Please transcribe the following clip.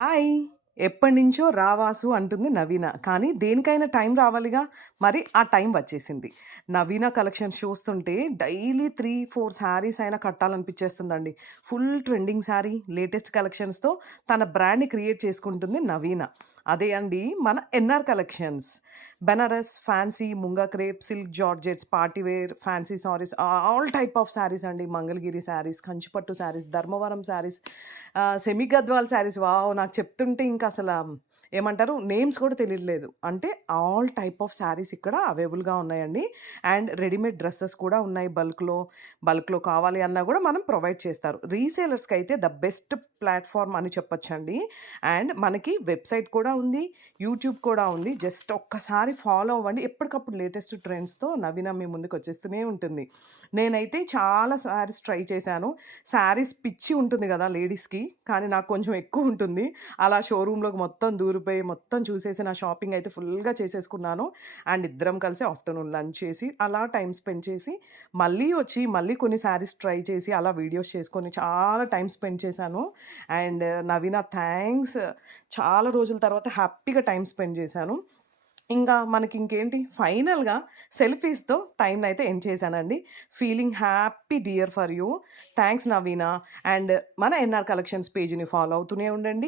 Hi! ఎప్పటినుంచో రావాసు అంటుంది నవీన. కానీ దేనికైనా టైం రావాలిగా! మరి ఆ టైం వచ్చేసింది. నవీన కలెక్షన్స్ చూస్తుంటే డైలీ 3, 4 శారీస్ అయినా కట్టాలనిపించేస్తుందండి. ఫుల్ ట్రెండింగ్ శారీ, లేటెస్ట్ కలెక్షన్స్‌తో తన బ్రాండ్‌ని క్రియేట్ చేసుకుంటుంది నవీన. అదే అండి మన NR collections. Banaras, fancy, munga crepe, silk georgettes, party wear, fancy saris all type of saris అండి. Mangalagiri saris, Kanchipattu saris, Dharmavaram saris, semi Gadwal saris wow! నాకు చెప్తుంటే ఇంకా ఏమంటారు నేమ్స్ కూడా తెలియట్లేదు. అంటే ఆల్ టైప్ ఆఫ్ శారీస్ ఇక్కడ అవైలబుల్‌గా ఉన్నాయండి. అండ్ రెడీమేడ్ డ్రెసెస్ కూడా ఉన్నాయి బల్క్‌లో కావాలి అన్నా కూడా మనం ప్రొవైడ్ చేస్తారు. రీసేలర్స్‌కైతే ద బెస్ట్ ప్లాట్‌ఫార్మ్ అని చెప్పొచ్చండి. అండ్ మనకి వెబ్‌సైట్ కూడా ఉంది. యూట్యూబ్ కూడా ఉంది. జస్ట్ ఒక్కసారి ఫాలో అవ్వండి. ఎప్పటికప్పుడు లేటెస్ట్ ట్రెండ్స్‌తో నవీన మీ ముందుకొచ్చేస్తూనే ఉంటుంది. నేనైతే చాలా శారీస్ ట్రై చేశాను. శారీస్ పిచ్చి ఉంటుంది గదా లేడీస్‌కి. కానీ నాకు కొంచెం ఎక్కువుంటుంది. అలా షోరూమ్‌లోకి మొత్తం దూరిపోయి మొత్తం చూసేసి నా షాపింగ్ అయితే ఫుల్‌గా చేసేసుకున్నాను. అండ్ ఇద్దరం కలిసి ఆఫ్టర్‌నూన్ లంచ్ చేసి, అలా టైమ్ స్పెండ్ చేసి, మళ్ళీ వచ్చి మళ్ళీ కొన్ని శారీస్ ట్రై చేసి, అలా వీడియోస్ చేసుకొని చాలా టైమ్ స్పెండ్ చేశాను. And Naveena thanks. చాలా రోజుల తర్వాత హ్యాపీగా టైమ్ స్పెండ్ చేశాను. ఇంకా మనకింకేంటి ఫైనల్‌గా సెల్ఫీస్‌తో టైమ్‌నైతే ఎండ్ చేశానండి. Feeling happy dear for you. Thanks Naveena. And మన ఎన్ఆర్ కలెక్షన్స్ పేజ్‌ని ఫాలో అవుతూనే ఉండండి.